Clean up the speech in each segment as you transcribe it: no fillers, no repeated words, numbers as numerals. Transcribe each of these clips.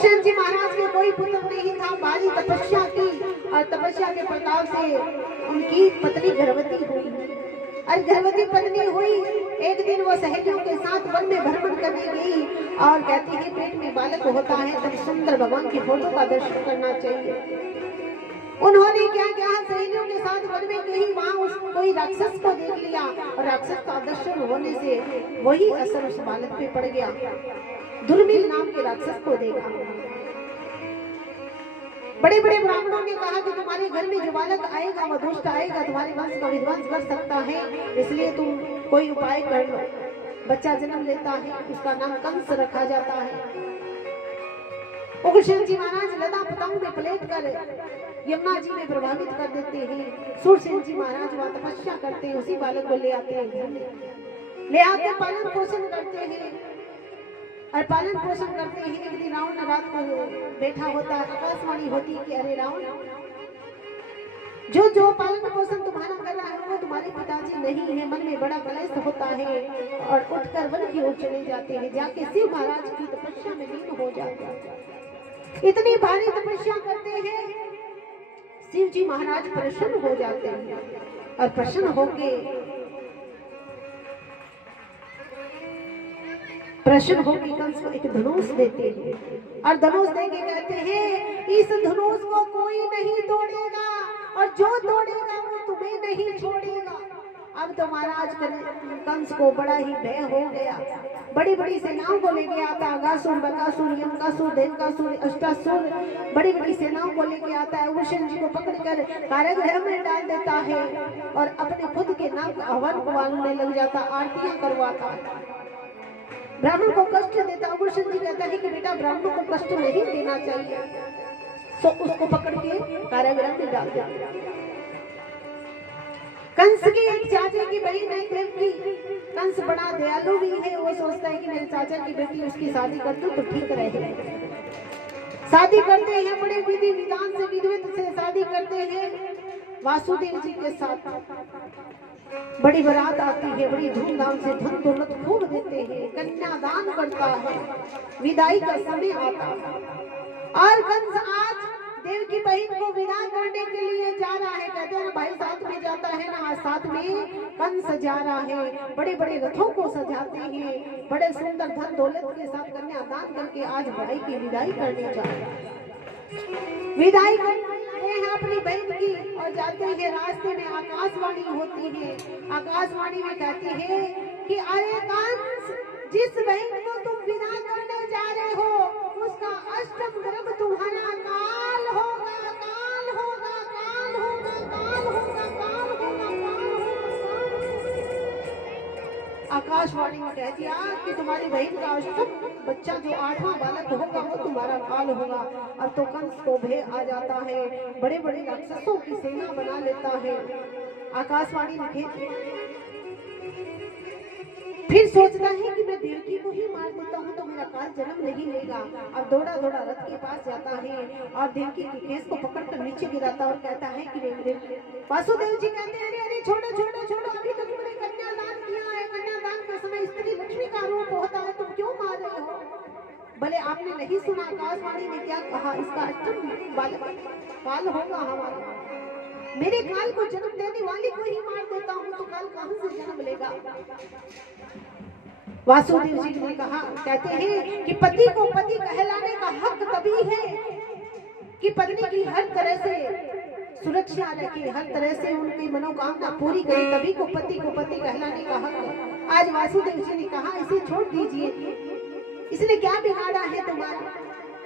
उग्रसेन जी महाराज के कोई पुत्र नहीं था, भारी तपस्या की और तपस्या के प्रताप से उनकी पत्नी गर्भवती हुई। और गर्भवती पत्नी हुई, एक दिन वो सहेलियों के साथ वन में भ्रमण करने गई और कहती है पेट में बालक होता है तब सुंदर भगवान की फोटो का दर्शन करना चाहिए। उन्होंने क्या किया, सहेलियों के साथ वन में गई, वहां उस कोई राक्षस को देख लिया और राक्षस का दर्शन होने से वही असर उस बालक पे पड़ गया। दुर्मिल नाम के राक्षस को देखा। बड़े बड़े ब्राह्मणों ने कहा कि तुम्हारे घर में जो बालक आएगा वह दुष्ट आएगा, तुम्हारे वंश का विध्वंस कर सकता है, इसलिए तुम कोई उपाय कर लो। बच्चा जन्म लेता है, उसका नाम कंस रखा जाता है। उग्रसेन जी महाराज लता पतंग में पलेट कर यमुना जी में प्रभावित कर देते हैं। सूरसेन जी महाराज वहां तपस्या करते हैं, उसी बालक को ले आते हैं घर में, ले आकर पालन पोषण करते हैं और पालन पोषण करते हैं। एक दिन रावण रात को बैठा होता है, आकाशवाणी होती है कि अरे रावण, जो पालन पोषण तुम्हारा कर रहा है वो तुम्हारे पिताजी नहीं है। मन में बड़ा कलेश होता है और उठकर वन की ओर चले जाते हैं, जाके शिव महाराज की तपस्या में लीन हो जाते हैं। इतनी भारी तपस्या करते हैं, शिव जी महाराज प्रसन्न हो जाते हैं और प्रसन्न होके कंस को एक धनुष देते हैं और धनुष देके कहते हैं इस धनुष को कोई नहीं तोड़ेगा और जो तोड़ेगा वो तुम्हें नहीं छोड़ेगा। अब तो महाराज कंस को बड़ा ही भय हो गया, बड़ी बड़ी सेनाओं को लेके आता, अगासुर, बकासुर, यमकासुर, धेनुकासुर, अष्टासुर, बड़ी बड़ी सेनाओं को लेके आता है। उग्रसेन जी को पकड़कर कारागृह में डाल देता है और अपने खुद के नाम हवन कुवालने लग जाता, आरतियां करवाता, ब्राह्मण को कष्ट देता। उग्रसेन जी कहता है कि बेटा ब्राह्मण को कष्ट नहीं देना चाहिए, तो उसको पकड़ के कारागृह में डाल देता। कंस की एक चाचा की बहन है देवकी, कंस बड़ा दयालु भी है, वो सोचता है कि मेरे चाचा की बेटी उसकी शादी कर दूं तो ठीक रहेगी। शादी करते हैं, बड़े विधि विधान से विधिवत से शादी करते हैं वासुदेव जी के साथ। बड़ी बारात आती है, बड़ी धूमधाम से धन दौलत खूब देते हैं, कन्यादान करता है, विदाई का समय आता है और कंस आज देव की बहन को विदा करने के लिए जा रहा है। कहते हैं ना भाई साथ में जाता है ना, आज साथ में कंस जा रहा है। बड़े बड़े रथों को सजाते हैं, बड़े सुंदर धन दौलत के साथ कन्यादान करके आज भाई की विदाई करने जा रहा है। विदाई करते हैं अपनी बहन की और जाते हैं, रास्ते में आकाशवाणी होती है। आकाशवाणी में कहती है कि अरे कंस, जिस बहन को तुम विदा करने जा रहे हो उसका अष्टम गर्भ तुम्हारा काल होगा, काल होगा, काल होगा, काल होगा, काल होगा, काल होगा। आकाशवाणी में कह दिया कि तुम्हारी बहन का अष्टम बच्चा जो 8वां बालक होगा वो तुम्हारा काल होगा। अब तो कंस को भय आ जाता है, बड़े बड़े राक्षसों की सेना बना लेता है। आकाशवाणी लिखे फिर सोचता है कि मैं देवकी को ही मार देता हूँ तो मेरा काल जन्म नहीं लेगा। अब दौड़ा दौड़ा रथ के पास जाता है और देवकी के केस को पकड़कर नीचे गिराता और कहता है कि वासुदेव जी कहते हैं अरे अरे छोड़ो छोड़ो छोड़ो, अभी तो तुमने कन्यादान किया है, कन्यादान का समय स्त्री लक्ष्मी का रूप होता है, तुम क्यों मार रहे हो? भले आपने नहीं सुना आकाशवाणी ने क्या कहा, इसका अष्टम बालक काल होगा हमारा, मेरे काल को जन्म देने वाली को ही मार देता हूँ तो काल कहां से जन्म लेगा। वासुदेव जी ने कहा, कहते हैं कि पति को पति कहलाने का हक तभी है कि पत्नी की हर तरह से सुरक्षा रखे, हर तरह से उनकी मनोकामना पूरी करे, तभी को पति कहलाने का हक है। आज वासुदेव जी ने कहा इसे छोड़ दीजिए, इसने क्या बिगाड़ा है तुम्हारा,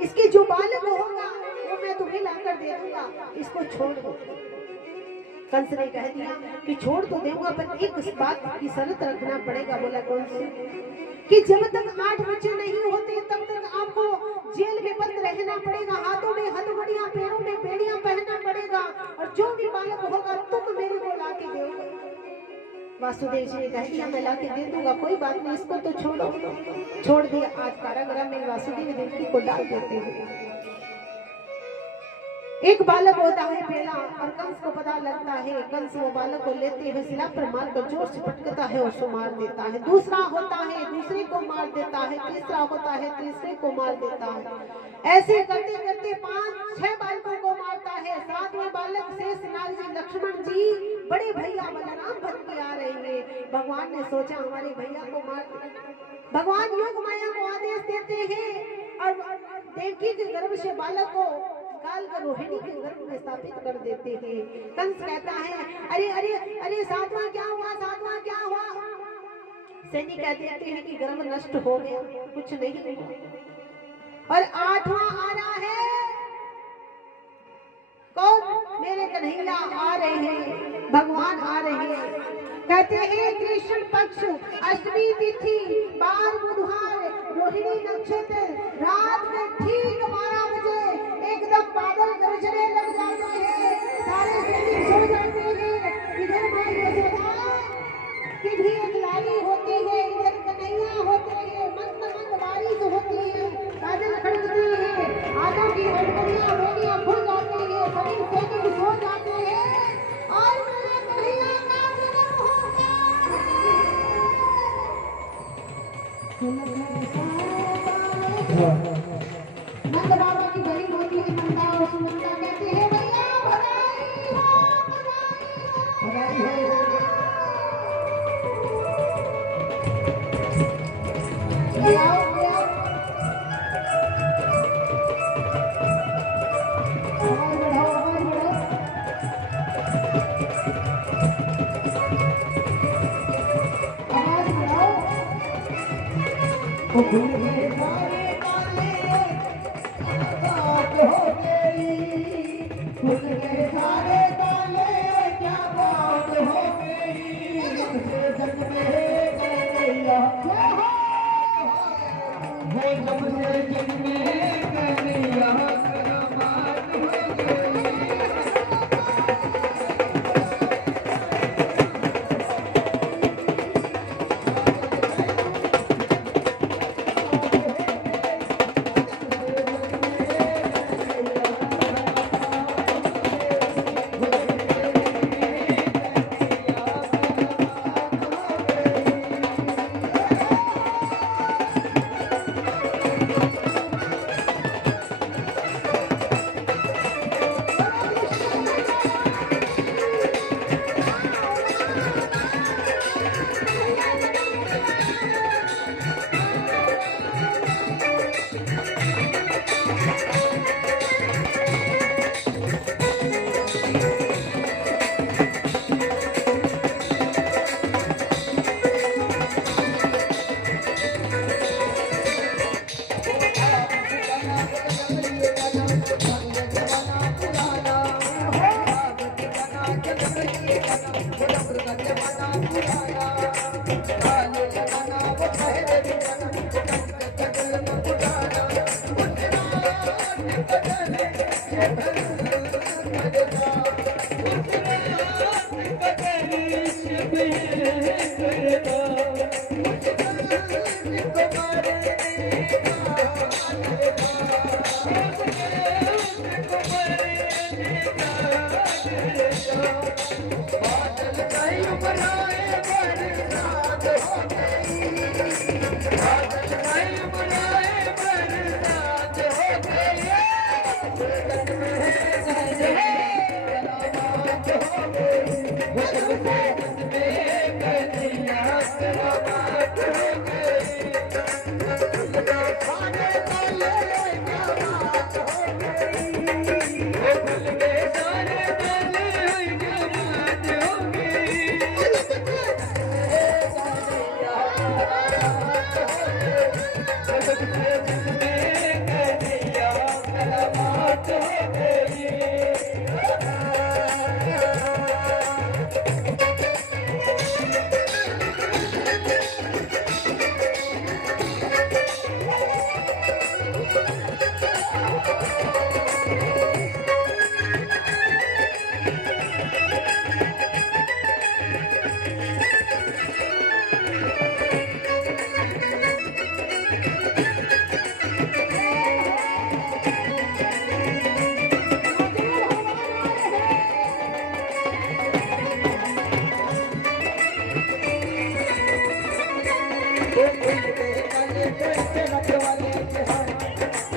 इसके जो बालक होगा वो मैं तुम्हें लाकर दे दूंगा, इसको छोड़ दो। कंस ने कह दिया कि छोड़ तो दूंगा पर एक बात की शर्त रखना पड़ेगा। बोला कौन सी? कि जब तक 8 बच्चे नहीं होते तब तक आपको जेल में बंद रहना पड़ेगा, हाथों में हथकड़ियां, पैरों में बेड़ियां पहनना पड़ेगा और जो भी बालक होगा तुम मेरे को ला के दोगे। वासुदेव जी ने कह दिया मैं ला के दे दूंगा, कोई बात नहीं, इसको तो छोड़ो। छोड़ दिया। आज कारागृह में वासुदेव देवकी को डाल देते हैं। एक बालक होता है पहला और कंस को पता लगता है, कंस वो बालक को लेते हुए शिला पर मारकर जोर से पटकता है और उसको मार देता है। दूसरा होता है, दूसरे को मार देता है। तीसरा होता है, तीसरे को मार देता है। ऐसे करते करते 5-6 बालकों को मारता है। 7वें बालक शेषनाग जी लक्ष्मण जी बड़े भैया बलराम बन के आ रहे हैं। भगवान ने सोचा हमारे भैया को मार दे। भगवान योग माया को आदेश देते हैं और देवकी के गर्भ से बालक को निकाल कर रोहिणी के गर्भ में स्थापित कर देते हैं। कंस कहता है अरे अरे अरे 7वां क्या हुआ, 7वां क्या हुआ। सैनिक कह देते हैं कि गर्भ नष्ट हो गया, कुछ नहीं। और 8वां आ रहा है, कौन? मेरे कन्हैया आ रहे हैं, भगवान आ रहे हैं। कहते हैं कृष्ण पक्ष अष्टमी तिथि 12 बुधवार रोहिणी नक्षत्र रात में ठीक 12 बजे एकदम बादल गरजने लग जाते हैं। सारे सैनिक सो जाते हैं। इधर माई यशोदा की भी एक लाली होती है, इधर कन्हैया होते हैं। मंद मंद बारिश होती है, बादल खड़कते हैं, आटों की हड़बड़ियां बोलियां खुल जाती है। सभी सैनिक सो जाते हैं और मेरे कन्हैया का जन्म होता है। नंद बाबा की बड़ी होती है नंदा और सुनंदा। कहते हैं भैया बधाई हो, बधाई हो।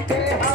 के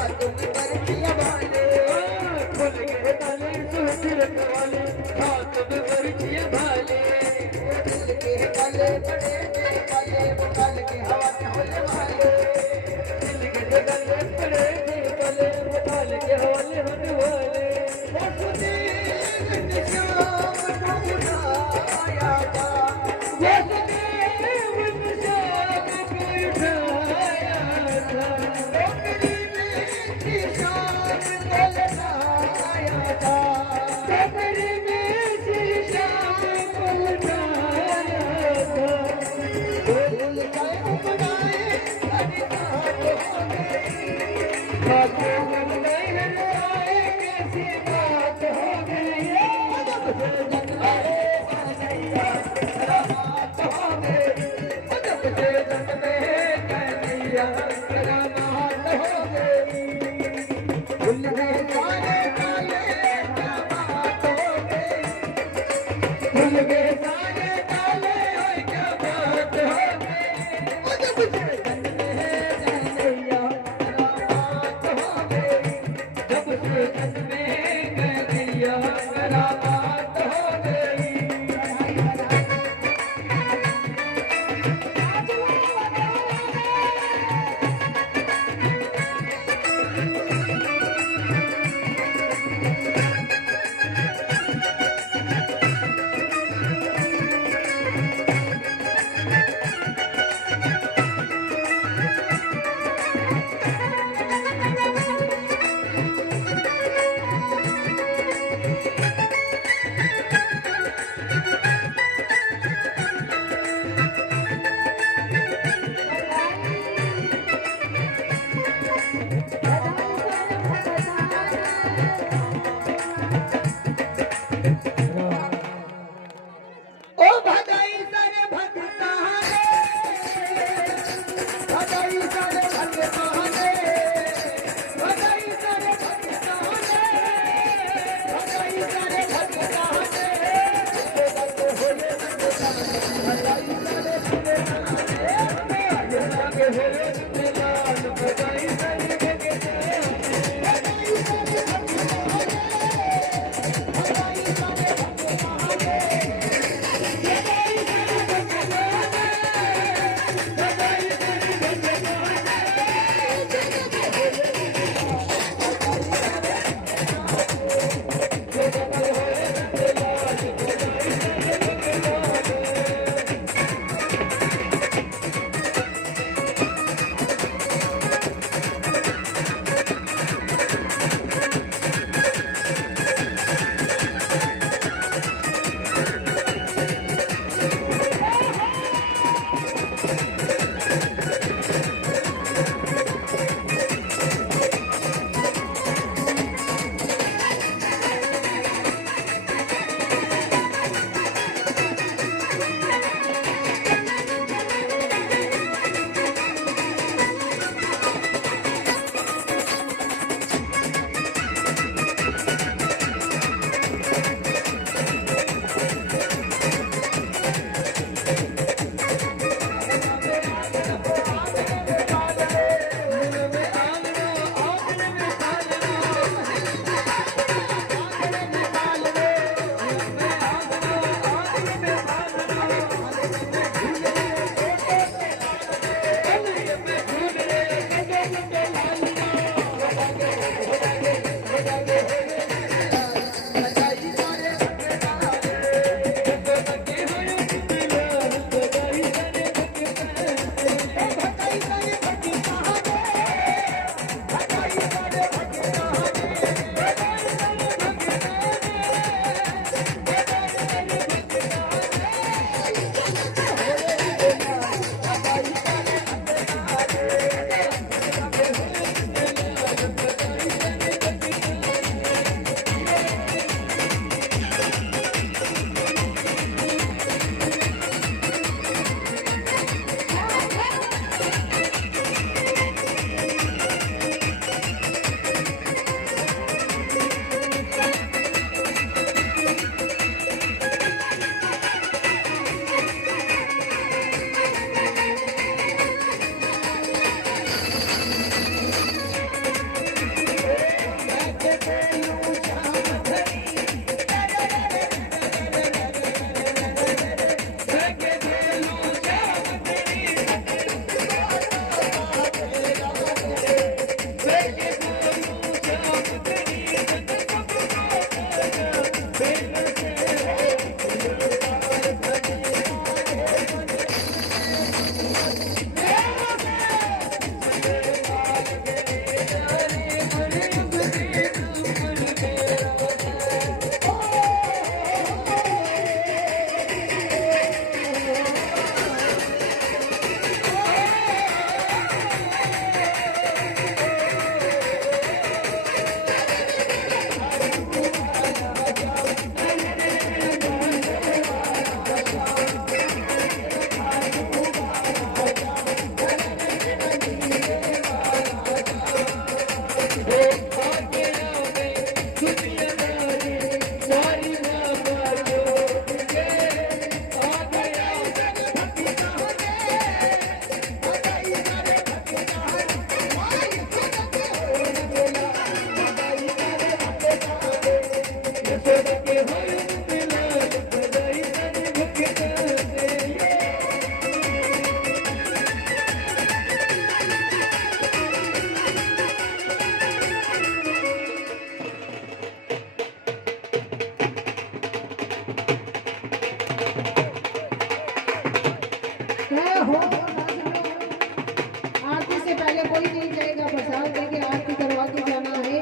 आरती से पहले कोई नहीं जाएगा, प्रसाद देके आरती करवा के जाना है।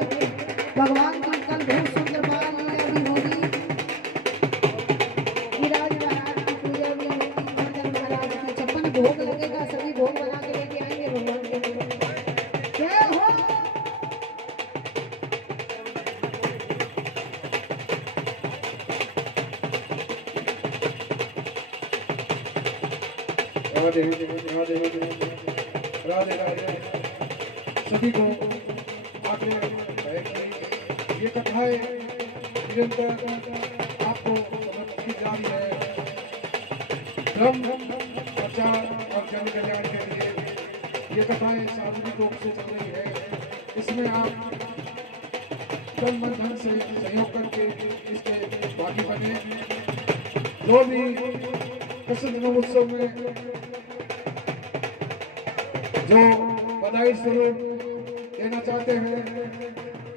भगवान की कल बहुत सुंदर बाल लीला भी होगी, विराज महाराज की पूजा भी होगी, मंगल महाराज की 56 भोग लगेगा, सभी भोग बना के लेके आएंगे भगवान के लिए। जय हो। राधे राधे राधे राधे सभी को आगे ये कथाएं निरंतर आपको समर्पित की जा रही है धर्म प्रचार और जन कल्याण के लिए। ये कथाएं सार्वजनिक रूप से चल रही है, इसमें आप तन मन धन से सहयोग करके इसके बाकी बने। जो भी कृष्ण जन्मोत्सव में जो बधाई स्वरूप देना चाहते हैं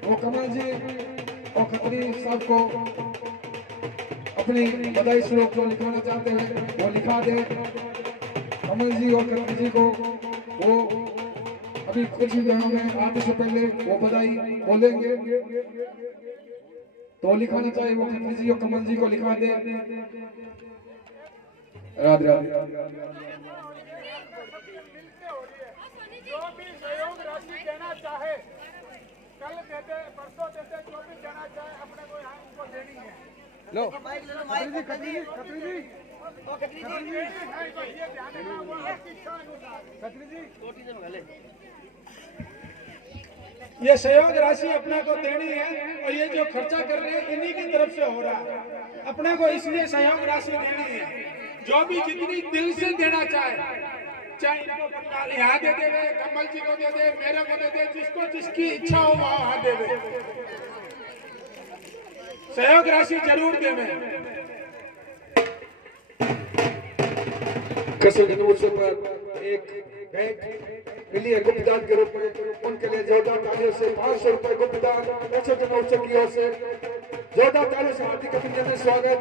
वो कमल जी और खत्री साहब को अपनी बधाई स्वरूप जो लिखवाना चाहते हैं वो लिखा दे। कमल जी और खत्री जी को वो अभी कुछ ही दिनों में आने से पहले वो बधाई बोलेंगे, तो लिखाना चाहिए वो खत्री जी और कमल जी को लिखा दे। राधे राधे। जो भी सहयोग राशि देना चाहे, कल देते परसों देते, जो भी देना चाहे अपने को यहाँ उनको देनी है। लो खत्री जी ये ध्यान रखना, वो आपकी इच्छा अनुसार। ये सहयोग राशि अपने को देनी है और ये जो खर्चा कर रहे हैं इन्हीं की तरफ से हो रहा है। अपने को इसलिए सहयोग राशि देनी है। जो भी जितनी दिल से देना चाहे, चाहे इनको पंडाल यहाँ दे दे, कमल जी को दे दे, मेरे को दे दे, जिसको जिसकी इच्छा हो वहाँ दे दे, सहयोग राशि जरूर देवे। कृष्ण जन्मोत्सव पर एक भेंट मिली है गुप्तदान के रूप में, उनके लिए जोरदार तालियों से 500 रुपए गुप्तदान कृष्ण जन्मोत्सव की ओर से जोरदार तालियों से हार्दिक अभिनंदन स्वागत।